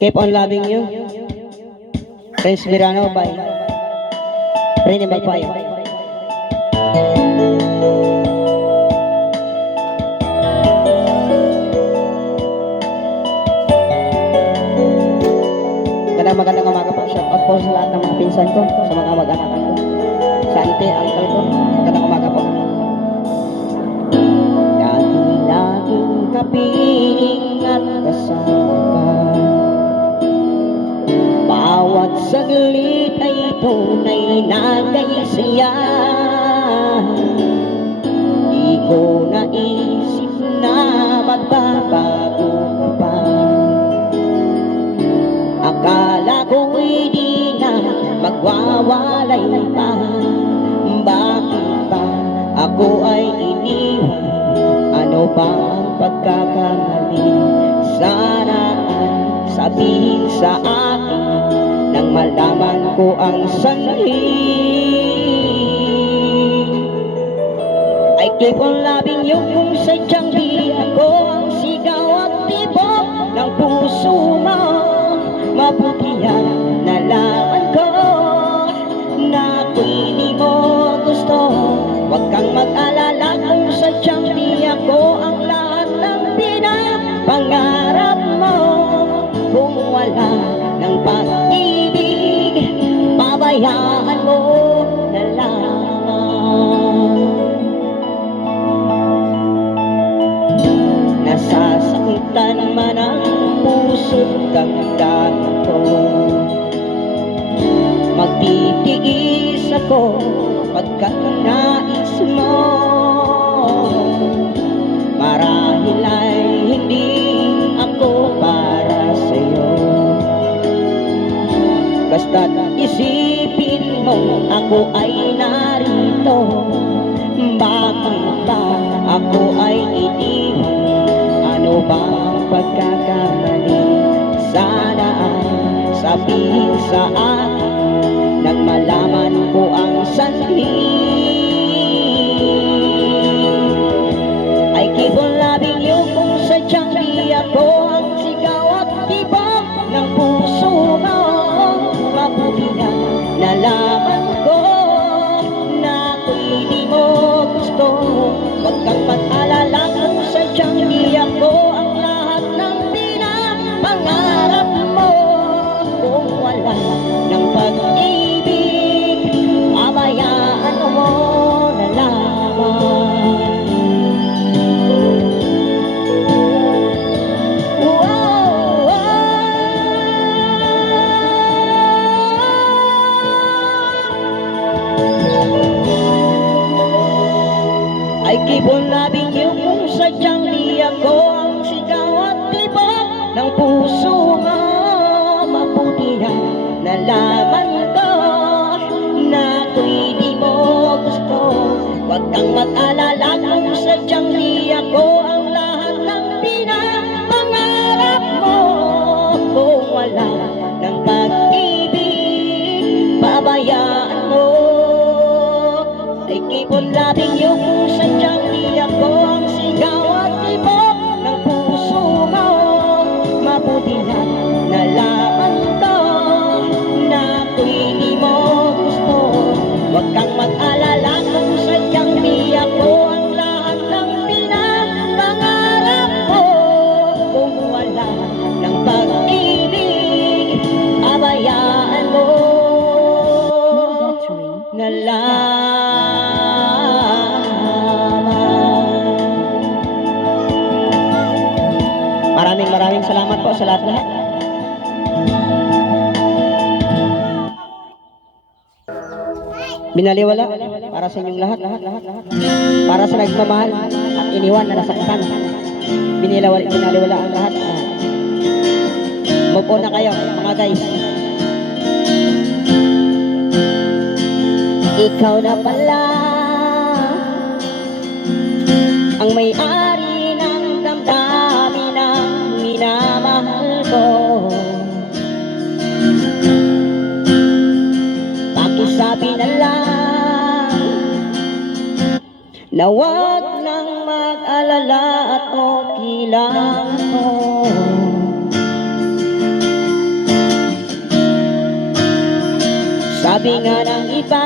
Keep on loving you. Prince Mirano by Rini Magpayo. Magandang umaga po. Shout out po sa lahat ng mga pinsan ko, sa mga mag-anakan ko, sa auntie, uncle ko. Magandang umaga po. Dati laging kapiling at kasama ka. Bawat saglit ay tunay na kayasaya. Di ko naisip na magbabago ka pa. Akala ko'y di na magwawalay pa. Bakit ba ako ay iniwan? Ano ba ang pagkakamali? Sana ay sabihin sa akin nang malaman ko ang sanhi. I keep on loving you kung sadyang di ako ang sigaw at tibok ng puso mo. Mabuti yan, nalaman ko na ako'y di mo gusto. Huwag kang mag-alala kung sadyang di ako ang lahat ng pinapangarap mo. Kung wala ng pag-ibig, pabayaan mo na lamang. Nasasakitan man ang puso't damdamin ko. Magtitiis ako pagkat nais mo. Marahil ay hindi ako para sa'yo. Basta't isipin mo ako ay narito. Bakit ba ako ay iniwan? Ano ba ang pagkakamali? Sana ay sabihin sa akin nang malaman ko ang sanhi. I keep on loving you kung sadyang di ako ang sigaw at tibok ng puso mo. Mabuti na nalaman ko na ako'y di mo gusto. Huwag kang mag-alala kung sadyang di ako ang lahat ng pinapangarap mo. Kung wala ng pag-ibig, pabayaan mo na lamang. I keep on loving you kung sadyang di ako ang sigaw at tibok ng puso mo. Mabuti na nalaman ko na ako'y di mo gusto. Huwag kang mag-alala kung sadyang di ako ang lahat ng pinapangarap mo. Kung wala ng pag-ibig, pabayaan mo. I keep on loving you kung sadyang di ako ang sigaw at tibok ng puso mo. Mabuti na nalaman ko na ako'y di mo gusto. Huwag kang mag-alala kung sadyang di ako ang lahat ng pinapangarap mo. Kung wala ng pag-ibig, pabayaan mo na lamang. Maraming salamat po sa lahat-lahat. Binaliwala para sa inyong lahat. Para sa nagmamahal at iniwan na nasaktan. Binaliwala ang lahat. Move on na kayo mga guys. Ikaw na pala ang may-ari ng damdamin ng minamahal ko. Pakisabi na lang na wag nang mag-alala at okay lang ako. Sabi nga ng iba